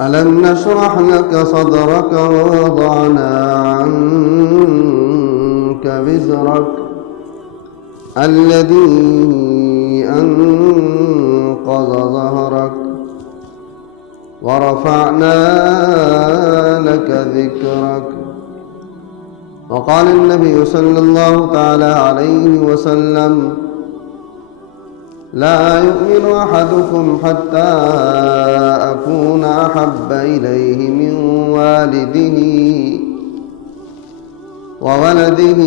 ألم نشرح لك صدرك ووضعنا عنك وزرك الذي أنقض ظهرك ورفعنا لك ذكرك. وقال النبي صلى الله تعالى عليه وسلم: لا يؤمن أحدكم حتى أكون أحب إليه من والده وولده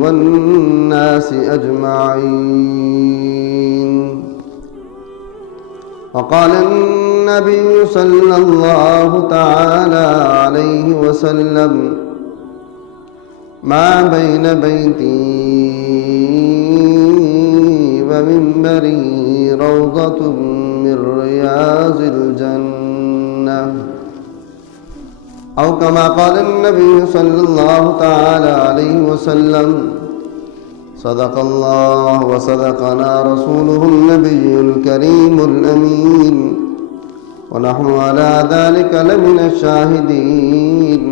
والناس أجمعين. وقال النبي صلى الله تعالى عليه وسلم: ما بين بيتي ومنبري روضة من رياض الجنة، أو كما قال النبي صلى الله تعالى عليه وسلم: صدق الله وصدقنا رسوله النبي الكريم الأمين، ونحن على ذلك لمن الشاهدين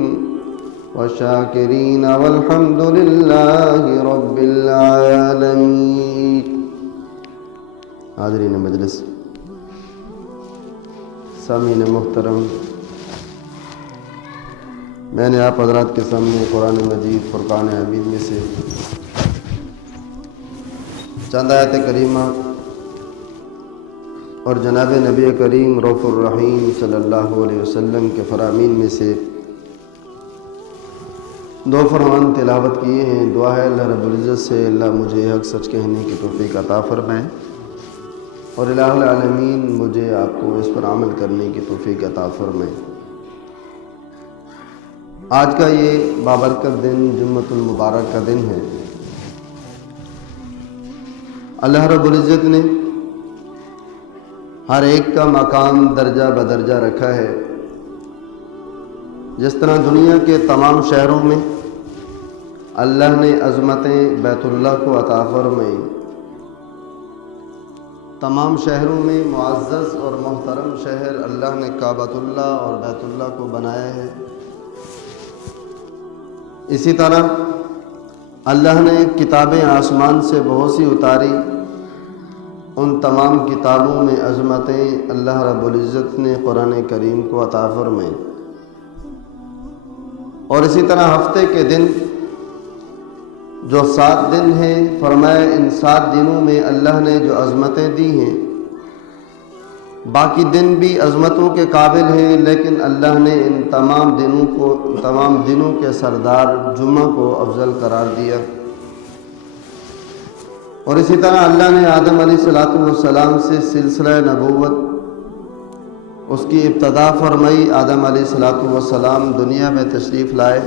والشاکرین والحمد للہ رب العالمین. حاضرین مجلس، سامعین محترم، میں نے آپ حضرات کے سامنے قرآن مجید فرقان حمید میں سے چند آیات کریمہ اور جناب نبی کریم رؤوف الرحیم صلی اللہ علیہ وسلم کے فرامین میں سے دو فرمان تلاوت کیے ہیں. دعا ہے اللہ رب العزت سے اللہ مجھے حق سچ کہنے کی توفیق عطا فرمائے، اور الہ العالمین مجھے آپ کو اس پر عمل کرنے کی توفیق عطا فرمائے. آج کا یہ بابرکت دن جمعۃ المبارک کا دن ہے. اللہ رب العزت نے ہر ایک کا مقام درجہ بدرجہ رکھا ہے. جس طرح دنیا کے تمام شہروں میں اللہ نے عظمتیں بیت اللہ کو عطا فرمائی، تمام شہروں میں معزز اور محترم شہر اللہ نے کعبۃ اللہ اور بیت اللہ کو بنایا ہے. اسی طرح اللہ نے کتابیں آسمان سے بہت سی اتاری، ان تمام کتابوں میں عظمتیں اللہ رب العزت نے قرآن کریم کو عطا فرمائی. اور اسی طرح ہفتے کے دن جو 7 دن ہیں، فرمایا ان 7 دنوں میں اللہ نے جو عظمتیں دی ہیں، باقی دن بھی عظمتوں کے قابل ہیں، لیکن اللہ نے ان تمام دنوں کے سردار جمعہ کو افضل قرار دیا. اور اسی طرح اللہ نے آدم علیہ السلام سے سلسلہ نبوت اس کی ابتدا فرمائی. آدم علیہ السلام دنیا میں تشریف لائے.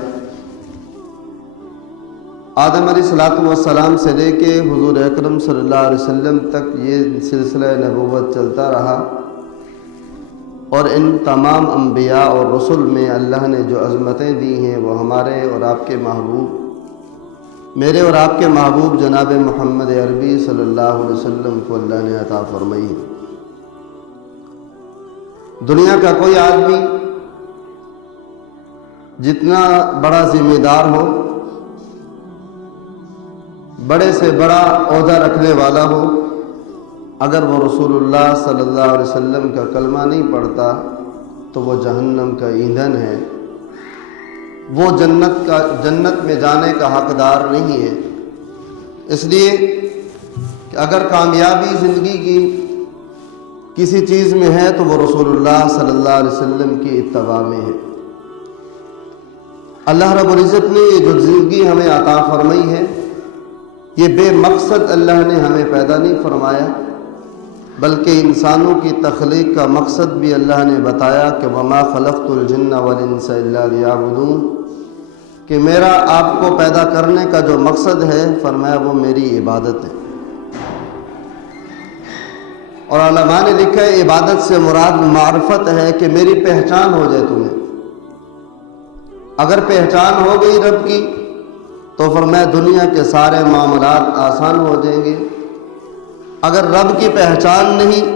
آدم علیہ السلام سے لے کے حضور اکرم صلی اللہ علیہ وسلم تک یہ سلسلہ نبوت چلتا رہا، اور ان تمام انبیاء اور رسل میں اللہ نے جو عظمتیں دی ہیں وہ ہمارے اور آپ کے محبوب، میرے اور آپ کے محبوب جناب محمد عربی صلی اللہ علیہ وسلم کو اللہ نے عطا فرمائی. دنیا کا کوئی آدمی جتنا بڑا ذمہ دار ہو، بڑے سے بڑا عہدہ رکھنے والا ہو، اگر وہ رسول اللہ صلی اللہ علیہ وسلم کا کلمہ نہیں پڑھتا تو وہ جہنم کا ایندھن ہے، وہ جنت میں جانے کا حقدار نہیں ہے. اس لیے کہ اگر کامیابی زندگی کی کسی چیز میں ہے تو وہ رسول اللہ صلی اللہ علیہ وسلم کی اتباع میں ہے. اللہ رب العزت نے یہ جو زندگی ہمیں عطا فرمائی ہے، یہ بے مقصد اللہ نے ہمیں پیدا نہیں فرمایا، بلکہ انسانوں کی تخلیق کا مقصد بھی اللہ نے بتایا کہ وَمَا خَلَقْتُ الْجِنَّ وَالْإِنسَ إِلَّا لِيَعْبُدُونَ، کہ میرا آپ کو پیدا کرنے کا جو مقصد ہے، فرمایا وہ میری عبادت ہے. اور علماء نے لکھا ہے عبادت سے مراد معرفت ہے کہ میری پہچان ہو جائے تمہیں. اگر پہچان ہو گئی رب کی تو فرمایا دنیا کے سارے معاملات آسان ہو جائیں گے. اگر رب کی پہچان نہیں،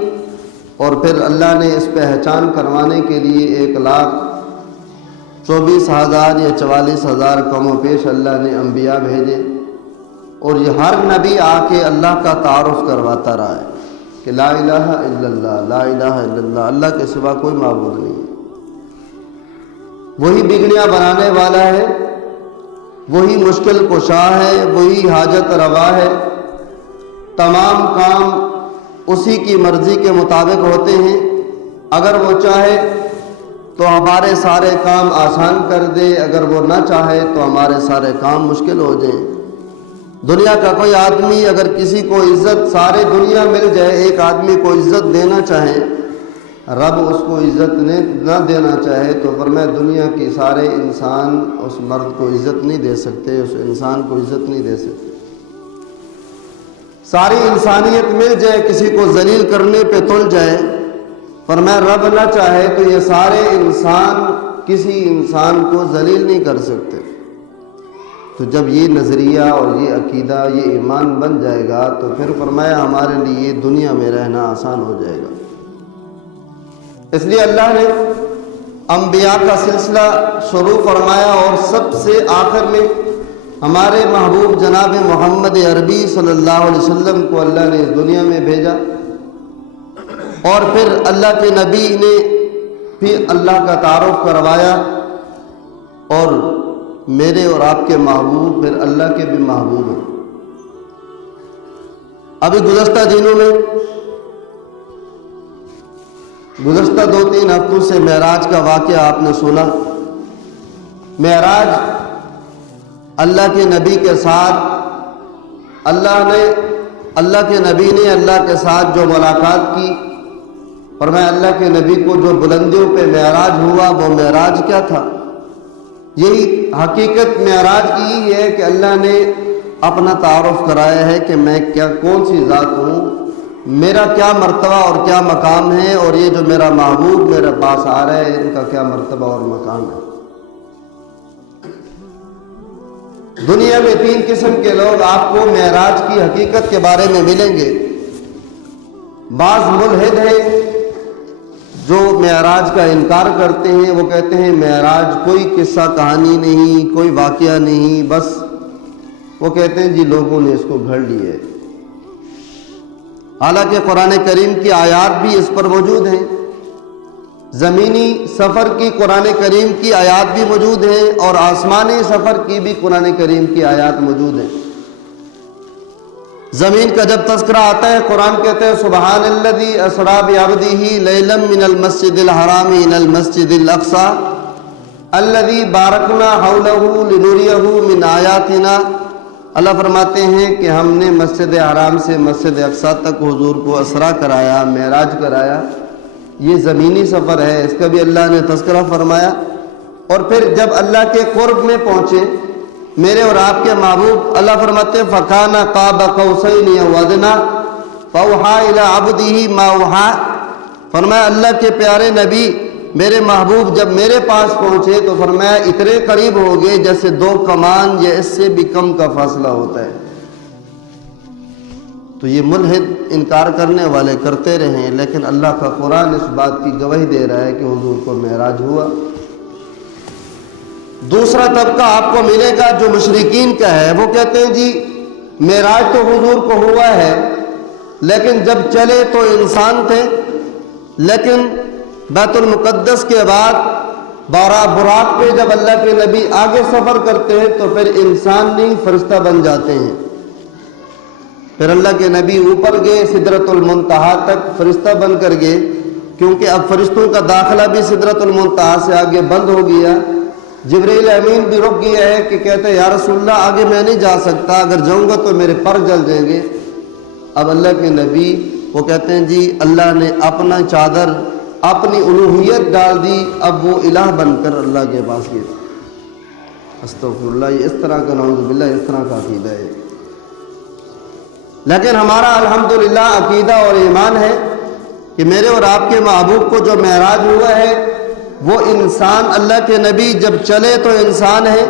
اور پھر اللہ نے اس پہچان کروانے کے لیے 1,24,000 یا 44,000 کم و پیش اللہ نے انبیاء بھیجے، اور یہ ہر نبی آ کے اللہ کا تعارف کرواتا رہا ہے کہ لا الہ الا اللہ، لا الہ الا اللہ، اللہ کے سوا کوئی معبود نہیں ہے، وہی بگڑیاں بنانے والا ہے، وہی مشکل کشا ہے، وہی حاجت روا ہے، تمام کام اسی کی مرضی کے مطابق ہوتے ہیں، اگر وہ چاہے تو ہمارے سارے کام آسان کر دے، اگر وہ نہ چاہے تو ہمارے سارے کام مشکل ہو جائیں۔ دنیا کا کوئی آدمی اگر کسی کو عزت سارے دنیا مل جائے، ایک آدمی کو عزت دینا چاہے، رب اس کو عزت نہ دینا چاہے تو فرمایا دنیا کی سارے انسان اس مرد کو عزت نہیں دے سکتے، اس انسان کو عزت نہیں دے سکتے۔ ساری انسانیت مل جائے کسی کو ذلیل کرنے پہ تل جائے، فرمایا رب نہ چاہے تو یہ سارے انسان کسی انسان کو ذلیل نہیں کر سکتے۔ تو جب یہ نظریہ اور یہ عقیدہ، یہ ایمان بن جائے گا تو پھر فرمایا ہمارے لیے دنیا میں رہنا آسان ہو جائے گا۔ اس لیے اللہ نے انبیاء کا سلسلہ شروع فرمایا، اور سب سے آخر میں ہمارے محبوب جناب محمد عربی صلی اللہ علیہ وسلم کو اللہ نے اس دنیا میں بھیجا، اور پھر اللہ کے نبی نے بھی اللہ کا تعارف کروایا، اور میرے اور آپ کے محبوب پھر اللہ کے بھی محبوب ہیں۔ ابھی گزشتہ دنوں میں، گزشتہ 2-3 ہفتوں سے معراج کا واقعہ آپ نے سنا۔ معراج اللہ کے نبی کے ساتھ، اللہ کے نبی نے اللہ کے ساتھ جو ملاقات کی، فرمایا اللہ کے نبی کو جو بلندیوں پہ معراج ہوا وہ معراج کیا تھا؟ یہی حقیقت معراج کی ہی ہے کہ اللہ نے اپنا تعارف کرایا ہے کہ میں کون سی ذات ہوں، میرا کیا مرتبہ اور کیا مقام ہے، اور یہ جو میرا محبوب میرے پاس آ رہا ہے ان کا کیا مرتبہ اور مقام ہے۔ دنیا میں 3 قسم کے لوگ آپ کو معراج کی حقیقت کے بارے میں ملیں گے۔ بعض ملحد ہیں جو معراج کا انکار کرتے ہیں، وہ کہتے ہیں معراج کوئی قصہ کہانی نہیں، کوئی واقعہ نہیں، بس وہ کہتے ہیں جی لوگوں نے اس کو گھڑ لی ہے۔ حالانکہ قرآن کریم کی آیات بھی اس پر موجود ہیں، زمینی سفر کی قرآن کریم کی آیات بھی موجود ہیں، اور آسمانی سفر کی بھی قرآن کریم کی آیات موجود ہیں۔ زمین کا جب تذکرہ آتا ہے، قرآن کہتے ہیں سبحان الذی اسری بعبدہ لیلا من المسجد الحرام الى المسجد الاقصی الذی بارکنا حولہ لنریہ من آیاتنا۔ اللہ فرماتے ہیں کہ ہم نے مسجد حرام سے مسجد اقصی تک حضور کو اسرا کرایا، معراج کرایا۔ یہ زمینی سفر ہے، اس کا بھی اللہ نے تذکرہ فرمایا۔ اور پھر جب اللہ کے قرب میں پہنچے میرے اور آپ کے محبوب، اللہ فرماتے ہیں فَكَانَ قَابَ قَوْسَيْنِ أَوْ أَدْنَىٰ فَأَوْحَىٰ إِلَىٰ عَبْدِهِ مَا أَوْحَىٰ۔ فرمایا اللہ کے پیارے نبی میرے محبوب جب میرے پاس پہنچے تو فرمایا اتنے قریب ہو گئے جیسے 2 کمان یا اس سے بھی کم کا فاصلہ ہوتا ہے۔ تو یہ ملحد انکار کرنے والے کرتے رہیں، لیکن اللہ کا قرآن اس بات کی گواہی دے رہا ہے کہ حضور کو معراج ہوا۔ دوسرا طبقہ آپ کو ملے گا جو مشرکین کا ہے، وہ کہتے ہیں جی معراج تو حضور کو ہوا ہے، لیکن جب چلے تو انسان تھے، لیکن بیت المقدس کے بعد براق پہ جب اللہ کے نبی آگے سفر کرتے ہیں تو پھر انسان نہیں فرشتہ بن جاتے ہیں۔ پھر اللہ کے نبی اوپر گئے سدرۃ المنتہا تک فرشتہ بن کر گئے، کیونکہ اب فرشتوں کا داخلہ بھی سدرۃ المنتہا سے آگے بند ہو گیا۔ جبرائیل امین بھی رک گیا ہے کہ کہتے ہیں یا رسول اللہ آگے میں نہیں جا سکتا، اگر جاؤں گا تو میرے پر جل جائیں گے۔ اب اللہ کے نبی وہ کہتے ہیں جی اللہ نے اپنا چادر اپنی الوہیت ڈال دی، اب وہ الہ بن کر اللہ کے پاس گئے۔ استغفر اللہ، یہ اس طرح کا نعوذ باللہ اس طرح کا عقیدہ ہے۔ لیکن ہمارا الحمدللہ عقیدہ اور ایمان ہے کہ میرے اور آپ کے محبوب کو جو معراج ہوا ہے وہ انسان، اللہ کے نبی جب چلے تو انسان ہے،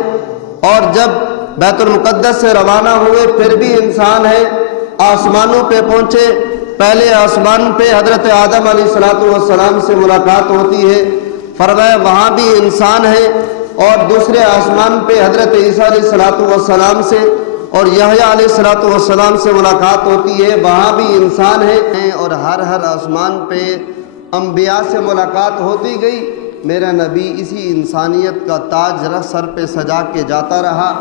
اور جب بیت المقدس سے روانہ ہوئے پھر بھی انسان ہے، آسمانوں پہ پہنچے، پہلے آسمان پہ حضرت آدم علیہ السلام سے ملاقات ہوتی ہے، فرمایا وہاں بھی انسان ہے، اور دوسرے آسمان پہ حضرت عیسیٰ علیہ السلام سے اور یحییٰ علیہ السلام سے ملاقات ہوتی ہے، وہاں بھی انسان ہے، اور ہر آسمان پہ انبیاء سے ملاقات ہوتی گئی۔ میرا نبی اسی انسانیت کا تاج رکھ سر پہ سجا کے جاتا رہا،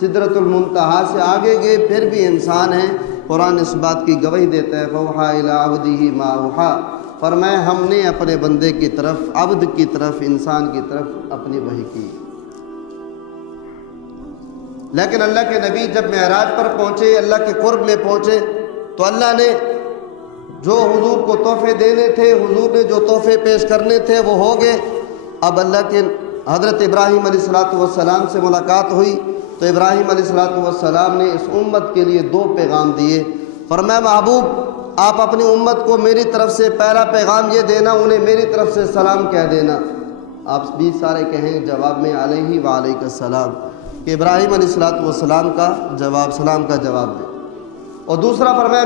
سدرۃ المنتہا سے آگے گئے، پھر بھی انسان ہیں۔ قرآن اس بات کی گواہی دیتا ہے، فَأَوْحَىٰ إِلَىٰ عَبْدِهِ مَا أَوْحَىٰ، فرمایا ہم نے اپنے بندے کی طرف، عبد کی طرف، انسان کی طرف اپنی وحی کی۔ لیکن اللہ کے نبی جب معراج پر پہنچے، اللہ کے قرب میں پہنچے، تو اللہ نے جو حضور کو تحفے دینے تھے، حضور نے جو تحفے پیش کرنے تھے وہ ہو گئے۔ اب اللہ کے حضرت ابراہیم علیہ السلام سے ملاقات ہوئی، تو ابراہیم علیہ السلام نے اس امت کے لیے 2 پیغام دیے۔ فرمایا محبوب آپ اپنی امت کو میری طرف سے پہلا پیغام یہ دینا، انہیں میری طرف سے سلام کہہ دینا۔ آپ بھی سارے کہیں جواب میں علیہ وعلیکم السلام، کہ ابراہیم علیہ السلام کا جواب، سلام کا جواب دے۔ اور دوسرا فرمایا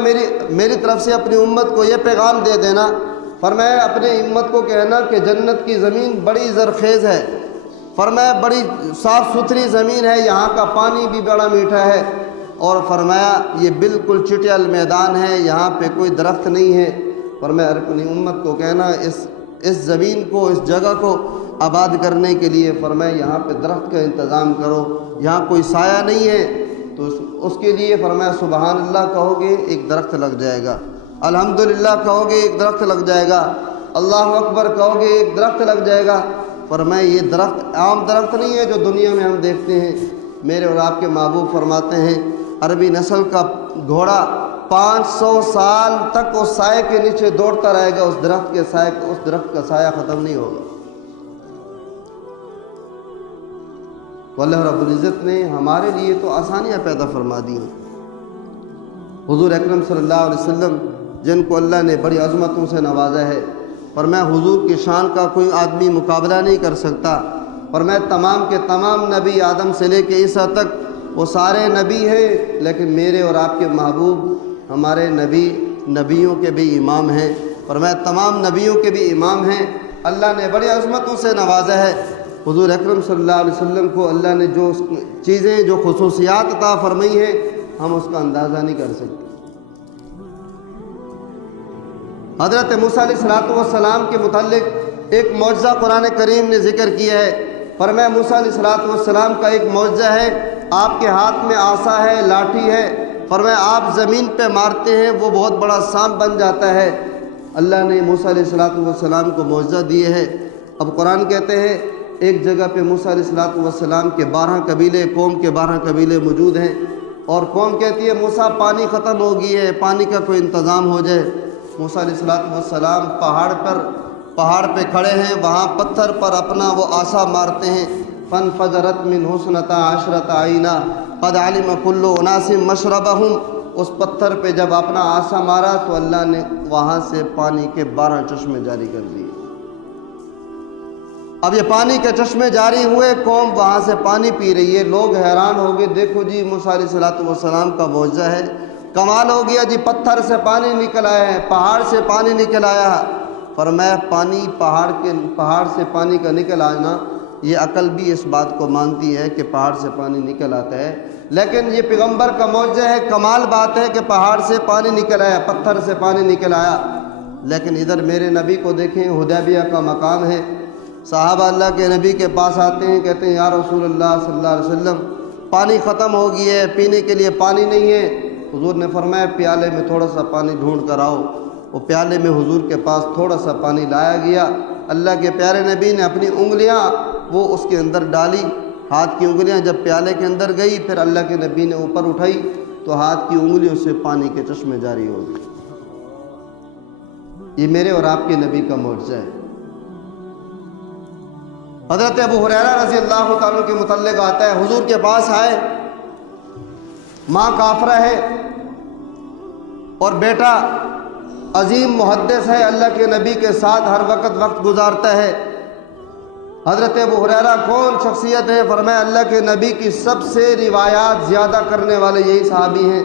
میری طرف سے اپنی امت کو یہ پیغام دے دینا، فرمایا اپنے امت کو کہنا کہ جنت کی زمین بڑی زرخیز ہے، فرمایا بڑی صاف ستھری زمین ہے، یہاں کا پانی بھی بڑا میٹھا ہے، اور فرمایا یہ بالکل چٹیل میدان ہے، یہاں پہ کوئی درخت نہیں ہے۔ فرمایا اپنی امت کو کہنا اس زمین کو، اس جگہ کو آباد کرنے کے لیے فرمایا یہاں پہ درخت کا انتظام کرو، یہاں کوئی سایہ نہیں ہے، تو اس کے لیے فرمایا سبحان اللہ کہو گے ایک درخت لگ جائے گا، الحمدللہ کہو گے ایک درخت لگ جائے گا، اللہ اکبر کہو گے ایک درخت لگ جائے گا۔ فرمایا یہ درخت عام درخت نہیں ہے جو دنیا میں ہم دیکھتے ہیں، میرے اور آپ کے محبوب فرماتے ہیں عربی نسل کا گھوڑا 500 سال تک اس سائے کے نیچے دوڑتا رہے گا، اس درخت کے سائے، اس درخت کا سایہ ختم نہیں ہوگا۔ تو اللہ رب العزت نے ہمارے لیے تو آسانیاں پیدا فرما دی ہیں۔ حضور اکرم صلی اللہ علیہ وسلم جن کو اللہ نے بڑی عظمتوں سے نوازا ہے، فرمایا حضور کی شان کا کوئی آدمی مقابلہ نہیں کر سکتا۔ فرمایا تمام کے تمام نبی آدم سے لے کے عیسیٰ تک وہ سارے نبی ہیں، لیکن میرے اور آپ کے محبوب ہمارے نبی نبیوں کے بھی امام ہیں۔ فرمایا تمام نبیوں کے بھی امام ہیں، اللہ نے بڑی عظمتوں سے نوازا ہے۔ حضور اکرم صلی اللہ علیہ وسلم کو اللہ نے جو چیزیں، جو خصوصیات عطا فرمائی ہیں، ہم اس کا اندازہ نہیں کر سکتے۔ حضرت موسیٰ علیہ السلام کے متعلق ایک معجزہ قرآن کریم نے ذکر کیا ہے۔ فرمایا موسیٰ علیہ السلام کا ایک معجزہ ہے، آپ کے ہاتھ میں عصا ہے، لاٹھی ہے، فرمایا آپ زمین پہ مارتے ہیں وہ بہت بڑا سانپ بن جاتا ہے۔ اللہ نے موسیٰ علیہ السلام کو معجزہ دیے ہے۔ اب قرآن کہتے ہیں ایک جگہ پہ موسیٰ علیہ السلام کے 12 قبیلے، قوم کے 12 قبیلے موجود ہیں، اور قوم کہتی ہے موسیٰ پانی ختم ہو گئی ہے، پانی کا کوئی انتظام ہو جائے۔ موسیٰ علیہ السلام پہاڑ پہ کھڑے ہیں، وہاں پتھر پر اپنا وہ عصا مارتے ہیں، فانفجرت من حسنتا عشرۃ عینا قد علم کل اناس مشربہم۔ اس پتھر پہ جب اپنا عصا مارا تو اللہ نے وہاں سے پانی کے 12 چشمے جاری کر دیے۔ اب یہ پانی کے چشمے جاری ہوئے، قوم وہاں سے پانی پی رہی ہے، لوگ حیران ہو گئے، دیکھو جی موسیٰ علیہ السلام کا معجزہ ہے، کمال ہو گیا جی، پتھر سے پانی نکل آیا ہے، پہاڑ سے پانی نکل آیا ہے۔ فرمایا پانی پہاڑ سے پانی کا نکل آنا، یہ عقل بھی اس بات کو مانتی ہے کہ پہاڑ سے پانی نکل آتا ہے، لیکن یہ پیغمبر کا معجزہ ہے، کمال بات ہے کہ پہاڑ سے پانی نکل آیا، پتھر سے پانی نکل آیا۔ لیکن ادھر میرے نبی کو دیکھیں، حدیبیہ کا مقام ہے، صحابہ اللہ کے نبی کے پاس آتے ہیں، کہتے ہیں یا رسول اللہ صلی اللہ علیہ وسلم پانی ختم ہو گئی ہے، پینے کے لیے پانی نہیں ہے۔ حضور نے فرمایا پیالے میں تھوڑا سا پانی ڈھونڈ کر آؤ۔ وہ پیالے میں حضور کے پاس تھوڑا سا پانی لایا گیا، اللہ کے پیارے نبی نے اپنی انگلیاں وہ اس کے اندر ڈالی، ہاتھ کی انگلیاں جب پیالے کے اندر گئی، پھر اللہ کے نبی نے اوپر اٹھائی تو ہاتھ کی انگلیوں سے پانی کے چشمے جاری ہو گئے۔ یہ میرے اور آپ کے نبی کا معجزہ ہے۔ حضرت ابو ہریرہ رضی اللہ تعالیٰ کے متعلق آتا ہے، حضور کے پاس آئے، ماں کافرہ ہے اور بیٹا عظیم محدث ہے، اللہ کے نبی کے ساتھ ہر وقت گزارتا ہے۔ حضرت ابو ہریرہ کون شخصیت ہے؟ فرمایا اللہ کے نبی کی سب سے روایات زیادہ کرنے والے یہی صحابی ہیں۔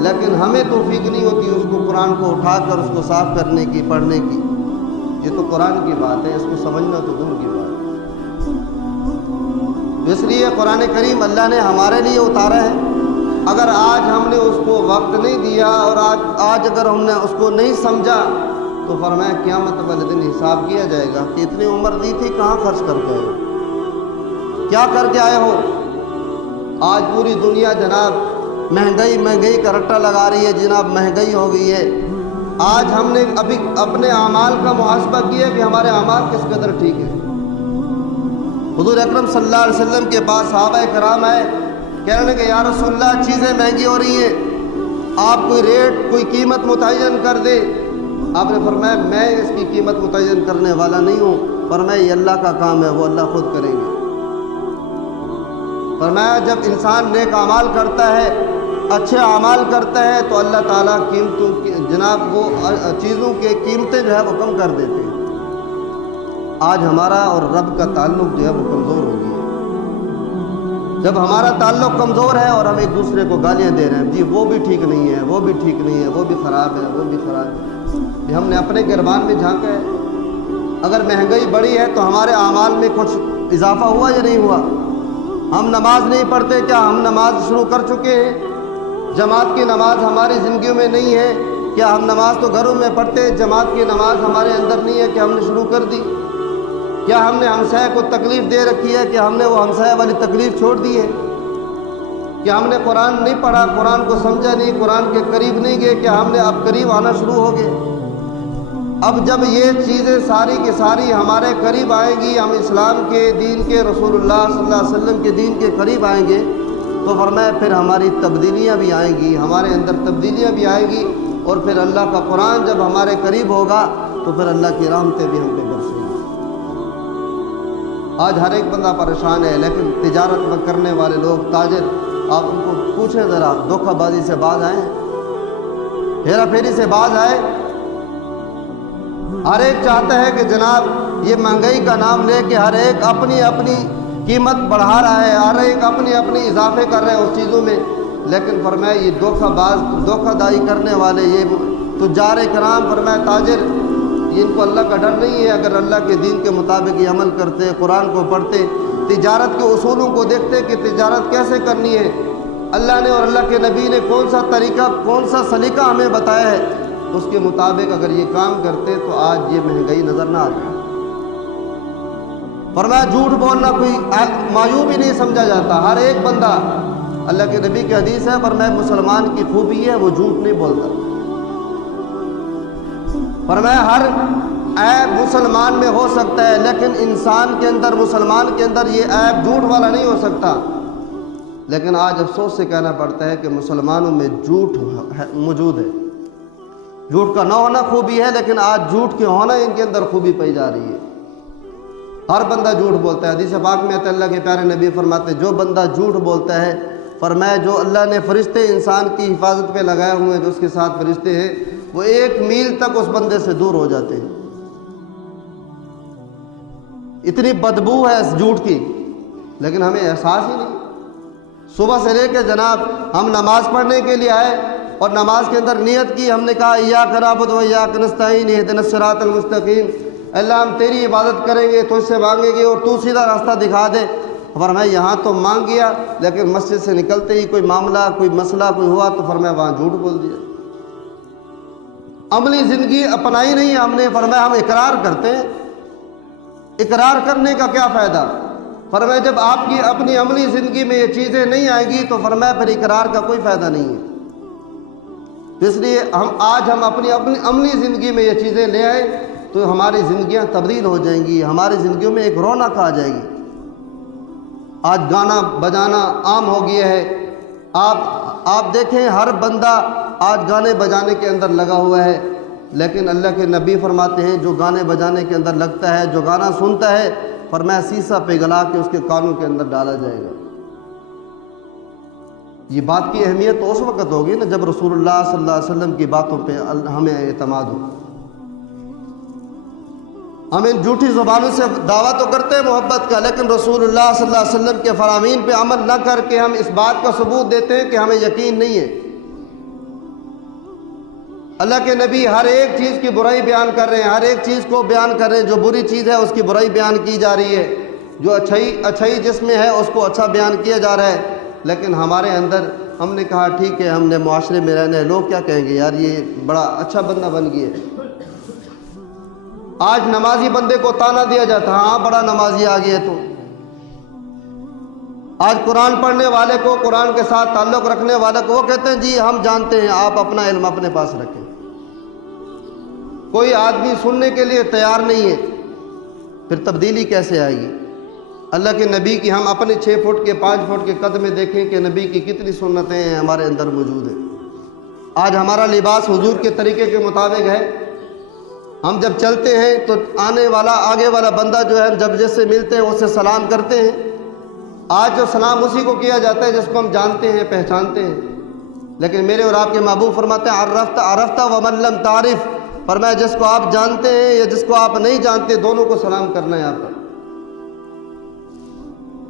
لیکن ہمیں توفیق نہیں ہوتی اس کو قرآن کو اٹھا کر اس کو صاف کرنے کی، پڑھنے کی۔ یہ تو قرآن کی بات ہے، اس کو سمجھنا تو دور کی بات ہے۔ اس لیے قرآن کریم اللہ نے ہمارے لیے اتارا ہے۔ اگر آج ہم نے اس کو وقت نہیں دیا اور آج اگر ہم نے اس کو نہیں سمجھا تو فرمایا قیامت والے دن حساب کیا جائے گا کہ اتنی عمر دی تھی، کہاں خرچ کر کے آئے ہو، کیا کر کے آئے ہو۔ آج پوری دنیا جناب مہنگائی کا رٹا لگا رہی ہے جناب، مہنگائی ہو گئی ہے۔ آج ہم نے ابھی اپنے اعمال کا محاسبہ کیا کہ ہمارے اعمال کس قدر ٹھیک ہے۔ حضور اکرم صلی اللہ علیہ وسلم کے پاس صحابہ کرام آئے، کہنے لگے یا رسول اللہ چیزیں مہنگی ہو رہی ہیں، آپ کوئی ریٹ کوئی قیمت متعین کر دے۔ آپ نے فرمایا میں اس کی قیمت متعین کرنے والا نہیں ہوں، فرمایا یہ اللہ کا کام ہے، وہ اللہ خود کریں گے۔ فرمایا جب انسان نیک اعمال کرتا ہے، اچھے اعمال کرتا ہے تو اللہ تعالیٰ قیمتوں کی جناب وہ چیزوں کی قیمتیں جو ہے وہ کم کر دیتے ہیں۔ آج ہمارا اور رب کا تعلق جو ہے وہ کمزور ہو گیا ہے۔ جب ہمارا تعلق کمزور ہے اور ہم ایک دوسرے کو گالیاں دے رہے ہیں، جی وہ بھی ٹھیک نہیں ہے، وہ بھی ٹھیک نہیں ہے، وہ بھی خراب ہے، وہ بھی خراب ہے، یہ ہم نے اپنے گربان میں جھانکا ہے۔ اگر مہنگائی بڑھی ہے تو ہمارے اعمال میں کچھ اضافہ ہوا یا نہیں ہوا؟ ہم نماز نہیں پڑھتے، کیا ہم نماز شروع کر چکے ہیں؟ جماعت کی نماز ہماری زندگیوں میں نہیں ہے، کیا ہم نماز تو گھروں میں پڑھتے ہیں، جماعت کی نماز ہمارے اندر نہیں ہے، کیا ہم نے شروع کر دی؟ کیا ہم نے ہمسایہ کو تکلیف دے رکھی ہے، کیا ہم نے وہ ہمسایہ والی تکلیف چھوڑ دی ہے؟ کیا ہم نے قرآن نہیں پڑھا، قرآن کو سمجھا نہیں، قرآن کے قریب نہیں گئے، کیا ہم نے اب قریب آنا شروع ہو گئے؟ اب جب یہ چیزیں ساری کی ساری ہمارے قریب آئیں گی، ہم اسلام کے دین کے رسول اللہ صلی اللہ علیہ وسلم کے دین کے قریب آئیں گے تو فرمایا پھر ہماری تبدیلیاں بھی آئیں گی، ہمارے اندر تبدیلیاں بھی آئیں گی، اور پھر اللہ کا قرآن جب ہمارے قریب ہوگا تو پھر اللہ کی رحمتیں بھی ہم پہ برسیں گی۔ آج ہر ایک بندہ پریشان ہے، لیکن تجارت میں کرنے والے لوگ تاجر، آپ ان کو پوچھیں ذرا، دھوکہ بازی سے باز آئے، ہیرا پھیری سے باز آئے؟ ہر ایک چاہتا ہے کہ جناب یہ مہنگائی کا نام لے کے ہر ایک اپنی اپنی قیمت بڑھا رہا ہے، ہر ایک اپنی اپنی اضافے کر رہے ہیں اس چیزوں میں، لیکن فرمایا یہ دھوکہ دائی کرنے والے یہ تجار کرام، فرمایا تاجر، ان کو اللہ کا ڈر نہیں ہے۔ اگر اللہ کے دین کے مطابق یہ عمل کرتے، قرآن کو پڑھتے، تجارت کے اصولوں کو دیکھتے کہ تجارت کیسے کرنی ہے، اللہ نے اور اللہ کے نبی نے کون سا طریقہ کون سا سلیقہ ہمیں بتایا ہے، اس کے مطابق اگر یہ کام کرتے تو آج یہ مہنگائی نظر نہ آتی۔ فرمایا جھوٹ بولنا کوئی معیوب ہی نہیں سمجھا جاتا، ہر ایک بندہ، اللہ کے نبی کی حدیث ہے، فرمایا مسلمان کی خوبی ہے وہ جھوٹ نہیں بولتا۔ فرمایا ہر عیب مسلمان میں ہو سکتا ہے، لیکن انسان کے اندر، مسلمان کے اندر یہ عیب جھوٹ والا نہیں ہو سکتا۔ لیکن آج افسوس سے کہنا پڑتا ہے کہ مسلمانوں میں جھوٹ موجود ہے۔ جھوٹ کا نہ ہونا خوبی ہے، لیکن آج جھوٹ کے ہونا ان کے اندر خوبی پائی جا رہی ہے۔ ہر بندہ جھوٹ بولتا ہے۔ حدیث پاک میں اللہ کے پیارے نبی فرماتے ہیں جو بندہ جھوٹ بولتا ہے، فرمایا جو اللہ نے فرشتے انسان کی حفاظت پہ لگائے ہوئے ہیں، جو اس کے ساتھ فرشتے ہیں، وہ 1 میل تک اس بندے سے دور ہو جاتے ہیں۔ اتنی بدبو ہے اس جھوٹ کی، لیکن ہمیں احساس ہی نہیں۔ صبح سے لے کے جناب ہم نماز پڑھنے کے لیے آئے اور نماز کے اندر نیت کی، ہم نے کہا ایاک نعبد و ایاک نستعین اہدنا الصراط المستقیم، اللہ ہم تیری عبادت کریں گے، تجھ سے مانگیں گے اور تو سیدھا راستہ دکھا دے۔ فرمایا یہاں تو مانگ گیا، لیکن مسجد سے نکلتے ہی کوئی معاملہ کوئی مسئلہ کوئی ہوا تو فرمایا وہاں جھوٹ بول دیا۔ عملی زندگی اپنائی نہیں ہم نے۔ فرمایا ہم اقرار کرتے ہیں، اقرار کرنے کا کیا فائدہ؟ فرمایا جب آپ کی اپنی عملی زندگی میں یہ چیزیں نہیں آئیں گی تو فرمایا پھر اقرار کا کوئی فائدہ نہیں ہے۔ اس لیے ہم اپنی عملی زندگی میں یہ چیزیں لے آئیں تو ہماری زندگیاں تبدیل ہو جائیں گی، ہماری زندگیوں میں ایک رونق آ جائے گی۔ آج گانا بجانا عام ہو گیا ہے۔ آپ دیکھیں ہر بندہ آج گانے بجانے کے اندر لگا ہوا ہے، لیکن اللہ کے نبی فرماتے ہیں جو گانے بجانے کے اندر لگتا ہے، جو گانا سنتا ہے، فرمایا سیسا پگھلا کے اس کے کانوں کے اندر ڈالا جائے گا۔ یہ بات کی اہمیت تو اس وقت ہوگی نا جب رسول اللہ صلی اللہ علیہ وسلم کی باتوں پہ ہمیں اعتماد ہو۔ ہم ان جھوٹی زبانوں سے دعویٰ تو کرتے ہیں محبت کا، لیکن رسول اللہ صلی اللہ علیہ وسلم کے فرامین پہ عمل نہ کر کے ہم اس بات کا ثبوت دیتے ہیں کہ ہمیں یقین نہیں ہے۔ اللہ کے نبی ہر ایک چیز کی برائی بیان کر رہے ہیں، ہر ایک چیز کو بیان کر رہے ہیں، جو بری چیز ہے اس کی برائی بیان کی جا رہی ہے، جو اچھائی جس میں ہے اس کو اچھا بیان کیا جا رہا ہے۔ لیکن ہمارے اندر ہم نے کہا ٹھیک ہے، ہم نے معاشرے میں رہنا ہے، لوگ کیا کہیں گے، یار یہ بڑا اچھا بندہ بن گیا ہے۔ آج نمازی بندے کو تانا دیا جاتا ہے، ہاں بڑا نمازی آ گیا تو۔ آج قرآن پڑھنے والے کو، قرآن کے ساتھ تعلق رکھنے والے کو، وہ کہتے ہیں جی ہم جانتے ہیں، آپ اپنا علم اپنے پاس رکھیں۔ کوئی آدمی سننے کے لیے تیار نہیں ہے، پھر تبدیلی کیسے آئے گی؟ اللہ کے نبی کی ہم اپنے 6 فٹ کے 5 فٹ کے قد میں دیکھیں کہ نبی کی کتنی سنتیں ہیں ہمارے اندر موجود ہیں۔ آج ہمارا لباس حضور کے طریقے کے مطابق ہے، ہم جب چلتے ہیں تو آگے والا بندہ جو ہے جب جس سے ملتے ہیں اس سے سلام کرتے ہیں۔ آج جو سلام اسی کو کیا جاتا ہے جس کو ہم جانتے ہیں، پہچانتے ہیں۔ لیکن میرے اور آپ کے محبوب فرماتے ہیں عرفت ومن لم تعرف، فرمایا جس کو آپ جانتے ہیں یا جس کو آپ نہیں جانتے، دونوں کو سلام کرنا ہے آپ پر۔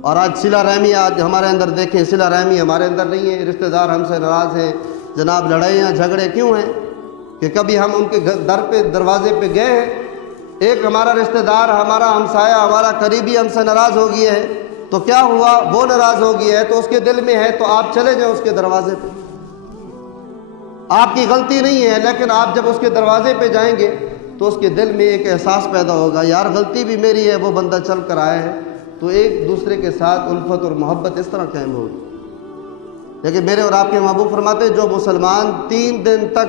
اور آج صلہ رحمی، آج ہمارے اندر دیکھیں صلہ رحمی ہمارے اندر نہیں ہے، رشتہ دار ہم سے ناراض ہیں، جناب لڑائیاں جھگڑے کیوں ہیں؟ کہ کبھی ہم ان کے دروازے پہ گئے ہیں، ایک ہمارا رشتہ دار، ہمارا ہمسایہ، ہمارا قریبی ہم سے ناراض ہو گیا ہے، تو کیا ہوا؟ وہ ناراض ہو گیا ہے تو اس کے دل میں ہے، تو آپ چلے جائیں اس کے دروازے پہ، آپ کی غلطی نہیں ہے، لیکن آپ جب اس کے دروازے پہ جائیں گے تو اس کے دل میں ایک احساس پیدا ہوگا، یار غلطی بھی میری ہے، وہ بندہ چل کر آیا ہے، تو ایک دوسرے کے ساتھ الفت اور محبت اس طرح قائم ہوگی۔ لیکن میرے اور آپ کے محبوب فرماتے ہیں جو مسلمان 3 دن تک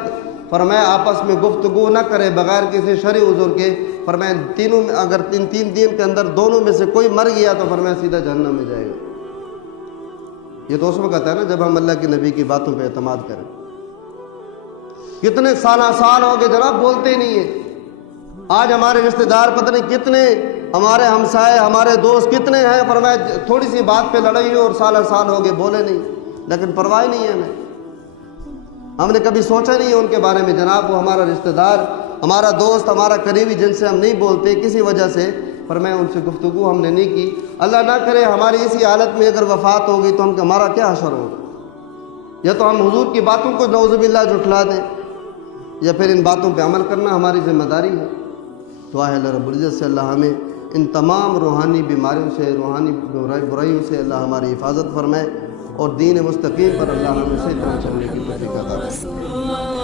فرمایا آپس میں گفتگو نہ کرے بغیر کسی شرعی عذر کے، فرمایا تینوں میں اگر 3 دن کے اندر دونوں میں سے کوئی مر گیا تو فرمایا سیدھا جہنم میں جائے گا۔ یہ تو اس وقت ہے نا جب ہم اللہ کے نبی کی باتوں پہ اعتماد کریں۔ کتنے سال ہو گئے جناب بولتے ہی نہیں ہیں۔ آج ہمارے رشتہ دار پتہ نہیں کتنے، ہمارے ہمسائے، ہمارے دوست کتنے ہیں، فرمایا تھوڑی سی بات پہ لڑائی ہو اور سال ہو گئے بولے نہیں، لیکن پرواہ نہیں ہے ہمیں۔ ہم نے کبھی سوچا نہیں ہے ان کے بارے میں، جناب وہ ہمارا رشتہ دار، ہمارا دوست، ہمارا قریبی جن سے ہم نہیں بولتے کسی وجہ سے، فرمایا ان سے گفتگو ہم نے نہیں کی۔ اللہ نہ کرے ہماری اسی حالت میں اگر وفات ہوگی تو ہمارا کیا حشر ہوگا؟ یا تو ہم حضور کی باتوں کو نعوذ باللہ جھٹلا دیں، یا پھر ان باتوں پہ عمل کرنا ہماری ذمہ داری ہے۔ دعا ہے اللہ رب العزت سے اللہ ہمیں ان تمام روحانی بیماریوں سے، روحانی برائیوں سے اللہ ہماری حفاظت فرمائے، اور دین مستقیم پر اللہ ہمیں صحیح طرح چلنے کی توفیق عطا فرمائے۔